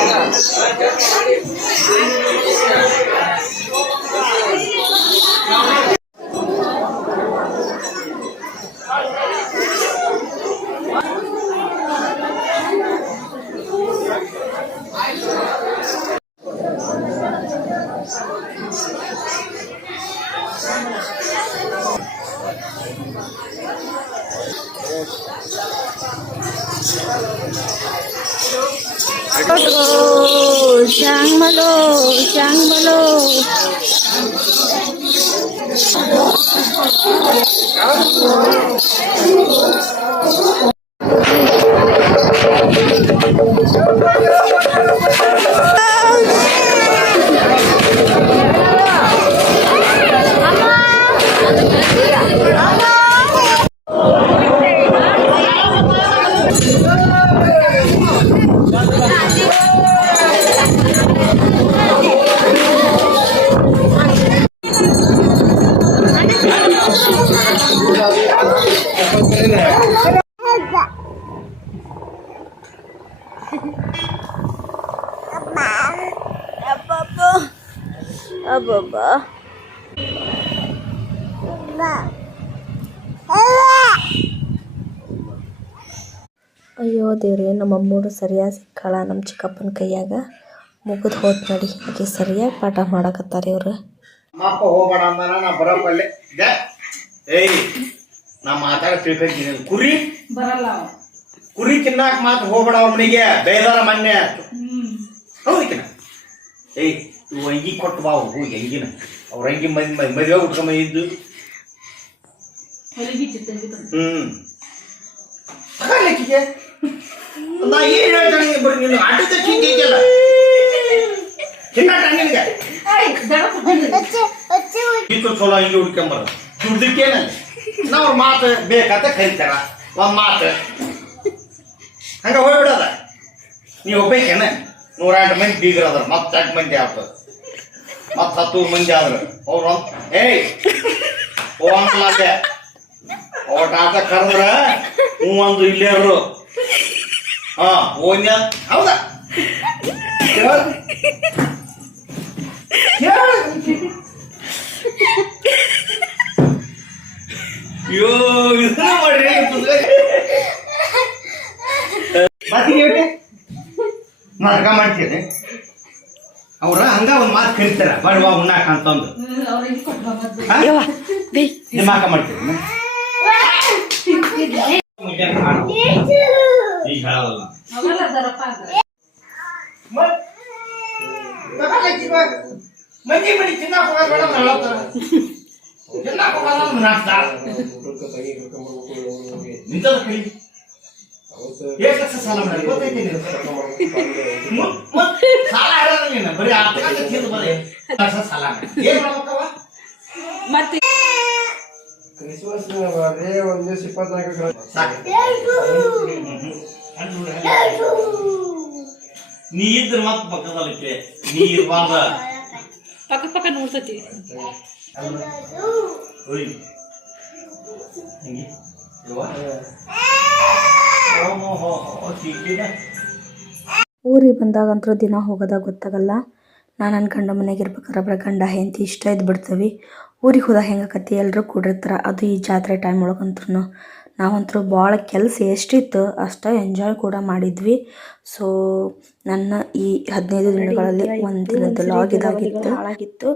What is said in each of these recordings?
Yeah. ಅಮ್ಮ ಶ್ಯಾಂಗ್ಮಲೋ ಶ್ಯಾಂಗ್ಮಲೋ ಅಬ್ಬಬ್ಬ ಅಬ್ಬಬ್ಬ. ಅಯ್ಯೋ ದೇವ್ರೆ ನಮ್ಮ ಅಮ್ಮೂರು ಸರಿಯಾಗಿ ಸಿಕ್ಕಳ ನಮ್ಮ ಚಿಕ್ಕಪ್ಪನ ಕೈಯಾಗ? ಮುಗಿದು ಹೋದ್ ನೋಡಿ ಆಕೆ ಸರಿಯಾಗಿ ಪಾಠ ಮಾಡಕತ್ತಾರೆ ಇವ್ರು. ನಮ್ಮಪ್ಪ ಹೋಗ್ಬೇಡ ಅಂದಾನ ನಾ ಬರೋಪಲ್ಲೆ ಏಯ್ ನಾ ಮಾತಾಡ ತಿಳ್ಕೊಂತೀನಿ ಕುರಿ? ಬರಲ್ಲ ಅವ. ಕುರಿ ತಿನ್ನಾಕ ಮಾತ್ರ ಹೋಗ್ಬೇಡ ಅವ್ರ ಮನೆಗೆ. ಬೇದಾರ ಆಯ್ತು. ಹೌದಕ್ಕಿನ ಏಯ್ ಇವು ಅಂಗಿ ಕೊಟ್ಟು ಬಾ ಹೋಗಿ ಅಂಗಿನ. ಅವ್ರ ಅಂಗಿ ಮದ್ ಮದುವೆ ಉಟ್ಕೊಂಬ ಇದ್ದು. ಹ್ಮ್. ತಗೊಳ್ಳಿಕ್ಕಿಗೆ. ನಾ ಏನ್ ಹೇಳ್ತಾನೆ ಬರೀ ನೀನು ಆಟದ ಚಿಂತೆ ಐತಲ್ಲ ತಿನ್ನಾಟ ನಿನಗೆ ಏಯ್, ದಡಪ್ಪ ಬಂದ್ರಿ. ಇತ್ತು ಚಲೋ ಹಿಂಗೆ ಹುಡ್ಕೊಂಬರ ದುಡ್ದಕ್ಕೇನ ನಾವ್ ಅವ್ರ ಮಾತು ಬೇಕಂತ ಕರಿತಾರ. ಒಂದ್ ಮಾತು. ಹಂಗ ಹೋಗ್ಬಿಡದ? ನೀ ಒಬ್ಬೇಕೇನ? ನೂರೆಂಟು ಮಂದಿ ಬೀಗರ ಅದ್ರ ಮತ್ತೆ ಎಂಟು ಮಂದಿ ಆಗ್ತದ. ಮತ್ತ ಹತ್ತು ಮಂದಿ ಆದ್ರ. ಅವ್ರ ಏಯ್! ಅಲ್ಲೇ ಓಟ್ ಆಟ ಕರೆದ್ರ, ಹ್ಞೂ ಒಂದು ಇಲ್ಲೇರು ಹಾ ಓನ್ಯಾ ಹೌದಾ. ಅಯ್ಯೋ, ಇದನ್ನ ಮಾಡ್ರಿ. ಮತ್ತೆ ನಾಟಕ ಮಾಡ್ತೀನಿ. ಹಂಗ ಒಂದ್ ಮಾತು ಕರಿತಾರ ಬಡವ ಉಣ್ಣಾಕ ಅಂತಂದು ಹ್ಮ್, ಅವ್ರಿಗೆ ಕೊಟ್ಟು ಬಾ ಮೊದ್ಲು. ಹಾ? ದಿಮಾಕ ಮಾಡ್ತೀರಿ ಈಗ ಹೇಳಲ್ಲ ಅವೆಲ್ಲ ದಡಪ್ಪ ಅಂತ. ಮಂದಿ ಮನಿ ತಿನ್ನಾಕ ಹೋಗೋದ್ ಬೇಡ ಅಂತ ಹೇಳತ್ತಾರ. ತಿನ್ನಾಕ ಹೋಗೋದ್ ಅಂದ್ರೆ ನಾಚ್ತಾರ. ನಿಂತದ ಕೈ. ಎಷ್ಟ್ ಲಕ್ಷ ಸಾಲ ಮಾಡಿ ಗೊತ್ತೈತಿ ನಿನಗೆ? ಮು- ಮು- ಸಾಲ ಹೇಳೋದು ನೀನು ಬರೀ ಅರ್ಧಗಂಟೆ ಮತ್ತೆ ಕ್ರಿಸ್ಮಸ್ ಬರ್ರಿ ಒಂದ್ ದಿವಸ ಇಪ್ಪತ್ನಾಲ್ಕು ಸಾಕು. ನೀ ಇದ್ರ ಮತ್ ಪಕ್ಕದಲ್ಲಿಕ್ಕೆ ನೀ ಇರ್ಬಾರ್ದ. ಪಕ್ಕ ಪಕ್ಕ ನೋಡ್ತತಿ? ಊರಿಗೆ ಬಂದಾಗಂತೂ ದಿನ ಹೋಗೋದ ಗೊತ್ತಾಗಲ್ಲ. ನಾನು ನನ್ನ ಗಂಡ ಮನೆಗೆ ಇರ್ಬೇಕಾದ್ರೆ ಬರೀ ಗಂಡ ಹೆಂಡತಿ ಇಷ್ಟ ಇದ್ದು ಬಿಡ್ತೀವಿ. ಊರಿಗೆ ಹೋದಾಗ ಹೆಂಗಾಕತಿ ಎಲ್ಲರೂ ಕೂಡಿರ್ತಾರೆ. ಅದು ಈ ಜಾತ್ರೆ ಟೈಮ್ ಒಳಗಂತೂ ನಾವಂತೂ ಭಾಳ ಕೆಲಸ ಎಷ್ಟಿತ್ತು ಅಷ್ಟೇ ಎಂಜಾಯ್ ಕೂಡ ಮಾಡಿದ್ವಿ. ಸೊ ನನ್ನ ಈ ಹದಿನೈದು ದಿನಗಳಲ್ಲಿ ಒಂದು ದಿನದ ಲಾಗ್ ಇದಾಗಿತ್ತು. ಹಾಳಾಗಿತ್ತು.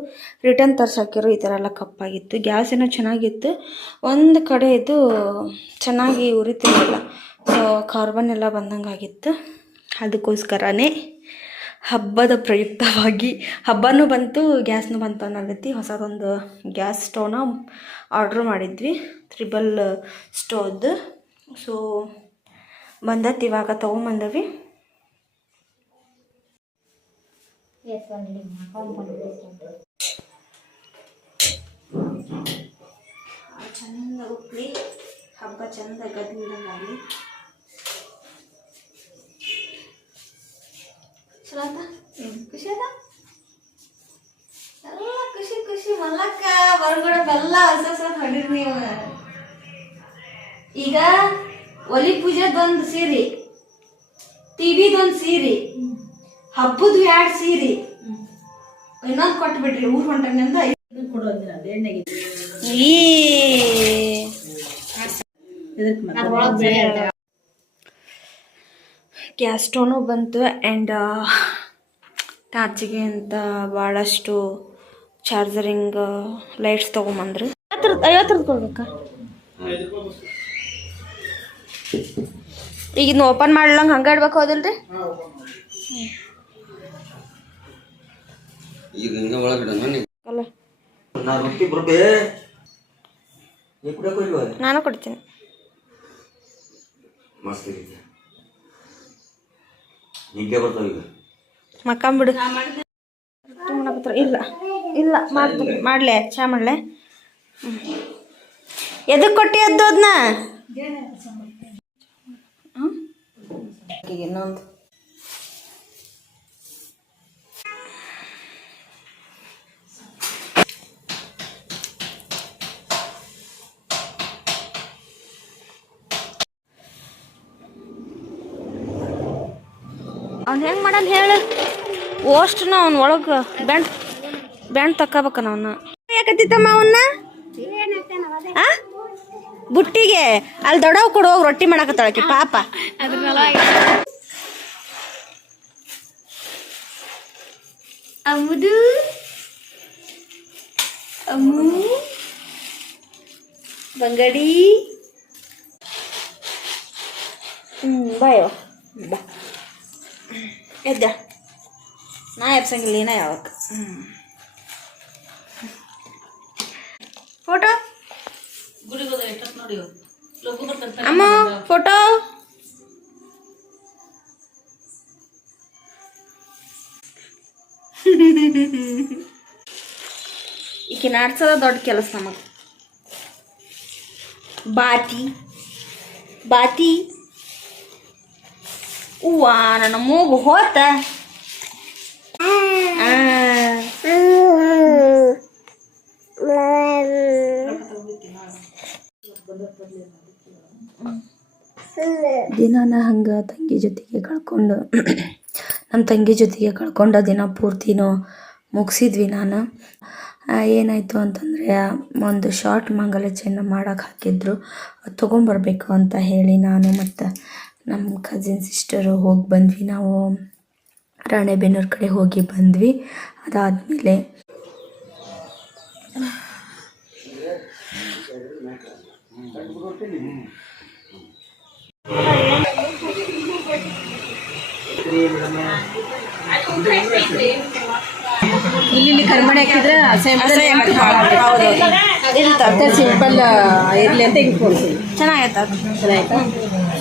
ರಿಟರ್ನ್ ತರ್ಸಾಕಿರೋ ಈ ಥರ ಎಲ್ಲ ಕಪ್ಪಾಗಿತ್ತು. ಗ್ಯಾಸ್ ಏನೋ ಚೆನ್ನಾಗಿತ್ತು. ಒಂದು ಕಡೆ ಇದು ಚೆನ್ನಾಗಿ ಉರಿತಿರಲಿಲ್ಲ. ಸೊ ಕಾರ್ಬನ್ ಎಲ್ಲ ಬಂದಂಗೆ ಆಗಿತ್ತು ಅದಕ್ಕೋಸ್ಕರನೇ ಹಬ್ಬದ ಪ್ರಯುಕ್ತವಾಗಿ. ಹಬ್ಬನೂ ಬಂತು ಗ್ಯಾಸ್ನೂ ಬಂತು ಅನ್ನೋಗತಿ ಹೊಸದೊಂದು ಗ್ಯಾಸ್ ಸ್ಟೌವ್ನ ಆರ್ಡ್ರ್ ಮಾಡಿದ್ವಿ. ತ್ರಿಬಲ್ ಸ್ಟೋವ್ದು. ಸೊ ಬಂದತ್ತು ಇವಾಗ ತೊಗೊಂಬಂದವಿ. ಚಂದ ಉಪ್ಲಿ ಹಬ್ಬ ಚಂದ ಗದ್ಲಿದಂಗಾಗಲಿ ಚಲೋ ಆತ ಖುಷಿ ಆತ ಎಲ್ಲ ಖುಷಿ ಖುಷಿ. ಮಲ್ಲಕ್ಕ ಹೊರಗಡೆ ಬೆಲ್ಲ ಹೊಸ ಹೊಸ ಹೊಡಿರಿ ನೀವು. ಈಗ ಒಲಿ ಪೂಜೆದೊಂದು ಸೀರೆ ಟಿವಿದೊಂದು ಸೀರೆ ಹಬ್ಬದ ಎರಡು ಸೀರೆ. ಇನ್ನೊಂದು ಕೊಟ್ಟು ಬಿಡ್ರಿ ಊರ್ ಹೊಂಟನಿಂದ ಈ ಗ್ಯಾಸ್ ಸ್ಟೋನು ಬಂತು ಆ್ಯಂಡ್ ಟಾರ್ಚಿಗೆ ಅಂತ ಭಾಳಷ್ಟು ಚಾರ್ಜರಿಂಗ್ ಲೈಟ್ಸ್ ತೊಗೊಂಬಂದ್ರು. ಐವತ್ತರದ್ದು ಐವತ್ತರದ್ದು ಕೊಡ್ಬೇಕಾ? ಈಗ ಇದನ್ನ ಓಪನ್ ಮಾಡ್ಲಂಗೆ ಹಂಗೆ ಇಡ್ಬೇಕು ಹೌದಿಲ್ರಿ? ಈಗ ಹಿಂಗೆ ಅಲ್ಲ. ನಾ ರೊಟ್ಟಿ ಬರ್ಬೇ. ನಾನು ಕೊಡ್ತೀನಿ. ಮಸ್ತ್ ಇದೆ ನಿದ್ದೆ ಬರ್ತಾವ ಈಗ? ಮಕ್ಕಂಬಿಡು ಇಲ್ಲ ಇಲ್ಲ ಮಾಡ್ತೀನಿ. ಮಾಡಲೆ ಚಾ ಮಾಡಲೆ. ಎದಕ್ಕೆ ಕೊಟ್ಟಿ ಅದ್ದು ಅದನ್ನ ಇನ್ನೊಂದು ಅವ್ನು ಹೆಂಗೆ ಮಾಡಲ್ಲ ಹೇಳು. ಓಷ್ಟನ ಅವ್ನ ಒಳಗೆ ಬೆಂಡ್ ಬೆಂಡ್ ತಕ್ಕೋಬೇಕನ ಅವನ್ನ ಯಾಕತ್ತಿತ್ತಮ್ಮ ಅವನ್ನ? ಬುಟ್ಟಿಗೆ. ಅಲ್ಲಿ ದೊಡವ್ ಕೊಡು ಹೋಗಿ ರೊಟ್ಟಿ ಮಾಡಕತ್ತಾಳಕಿ ಪಾಪ. ಅಮ್ಮದು. ಅಮ್ಮು. ಬಂಗಡಿ. ಹ್ಞೂ ಬಾಯೋ ಬಾ. ಎದ್ದ. ನಾ ಎಬ್ಸಂಗಿಲ್ಲ ಏನ ಯಾವಾಗ? ಫೋಟೋ? ಗುಡಿಗೆ ಹೋದ ಎಷ್ಟೊತ್ತು ನೋಡಿ ಲಘು ಬರ್ತಾರೆ ಅಮ್ಮ ಫೋಟೋ? ಈಕೆ ನಾಡ್ಸೋದ ದೊಡ್ಡ ಕೆಲಸ ನಮಗೆ. ಬಾತಿ. ಬಾತಿ. ಹೂವ, ನನ್ನ. ದಿನಾನ ಹಂಗೆ ತಂಗಿ ಜೊತೆಗೆ ಕಳ್ಕೊಂಡು ನಮ್ಮ ತಂಗಿ ಜೊತೆಗೆ ಕಳ್ಕೊಂಡ ದಿನ ಪೂರ್ತಿನೂ ಮುಗಿಸಿದ್ವಿ ನಾನು ಏನಾಯಿತು ಅಂತಂದರೆ, ಒಂದು ಶಾರ್ಟ್ ಮಂಗಲ ಚಿನ್ನ ಮಾಡೋಕೆ ಹಾಕಿದ್ರು, ಅದು ತೊಗೊಂಬರ್ಬೇಕು ಅಂತ ಹೇಳಿ ನಾನು ಮತ್ತು ನಮ್ಮ ಕಸಿನ್ ಸಿಸ್ಟರು ಹೋಗಿ ಬಂದ್ವಿ. ನಾವು ರಾಣೆಬೆನ್ನೂರು ಕಡೆ ಹೋಗಿ ಬಂದ್ವಿ. ಅದಾದಮೇಲೆ ಇಲ್ಲಿ ಕರಿಮಣಿ ಹಾಕಿದ್ರೆ ಸಿಂಪಲ್ ಇರ್ಲಿ ಅಂತ ಹಿಂಗೆ ಚೆನ್ನಾಗೈತೆ?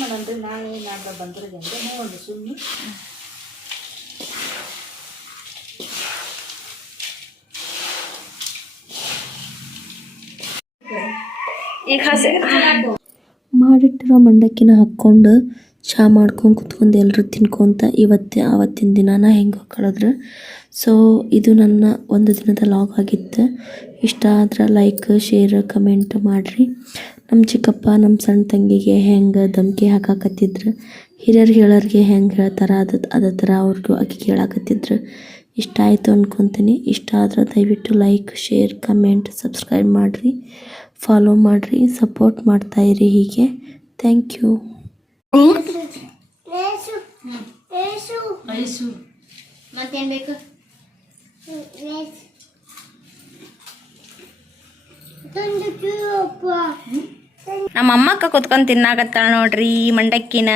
ಮಾಡಂದ್ರೆ ನಾಳೆ ನಾಡ್ದ ಬಂದ್ರೆ ಅಂದ್ರೆ ನೋಡಿ ಸುಮ್ಮನೆ. ಈಗ ಹಸಿ ಮಾಡಿಟ್ಟಿರೋ ಮಂಡಕ್ಕಿನ ಹಾಕ್ಕೊಂಡು ಚಹಾ ಮಾಡ್ಕೊಂಡು ಕುತ್ಕೊಂಡು ಎಲ್ಲರೂ ತಿನ್ಕೊಂತ ಇವತ್ತೇ ಆವತ್ತಿನ ದಿನಾನ ಹೆಂಗೆ ಕಳೆದ್ರೆ ಸೊ ಇದು ನನ್ನ ಒಂದು ದಿನದ ಲಾಗ್ ಆಗಿತ್ತು. ಇಷ್ಟ ಆದ್ರೆ ಲೈಕ್ ಶೇರ್ ಕಮೆಂಟ್ ಮಾಡಿರಿ. ನಮ್ಮ ಚಿಕ್ಕಪ್ಪ ನಮ್ಮ ಸಣ್ಣ ತಂಗಿಗೆ ಹೆಂಗೆ ಧಮ್ಕಿ ಹಾಕಾಕತ್ತಿದ್ರು, ಹಿರಿಯರು ಹೇಳೋರಿಗೆ ಹೆಂಗೆ ಹೇಳ್ತಾರೆ ಅದು, ಅದ ಥರ ಅವ್ರಿಗೂ ಆಕೆ ಕೇಳಾಕತ್ತಿದ್ರು. ಇಷ್ಟ ಆಯಿತು ಅಂದ್ಕೊತೀನಿ ಇಷ್ಟ ಆದ್ರೆ ದಯವಿಟ್ಟು ಲೈಕ್ ಶೇರ್ ಕಮೆಂಟ್ ಸಬ್ಸ್ಕ್ರೈಬ್ ಮಾಡಿರಿ. ಫಾಲೋ ಮಾಡಿರಿ. ಸಪೋರ್ಟ್ ಮಾಡ್ತಾಯಿರಿ ಹೀಗೆ. ಥ್ಯಾಂಕ್ ಯು ಮತ್ತೇನು ಬೇಕು? ನಮ್ಮ ಅಮ್ಮಕ್ಕ ಕುತ್ಕೊಂಡ್ ತಿನ್ನಾಕತ್ತಾಳ ನೋಡ್ರಿ ಮಂಡಕ್ಕಿನ.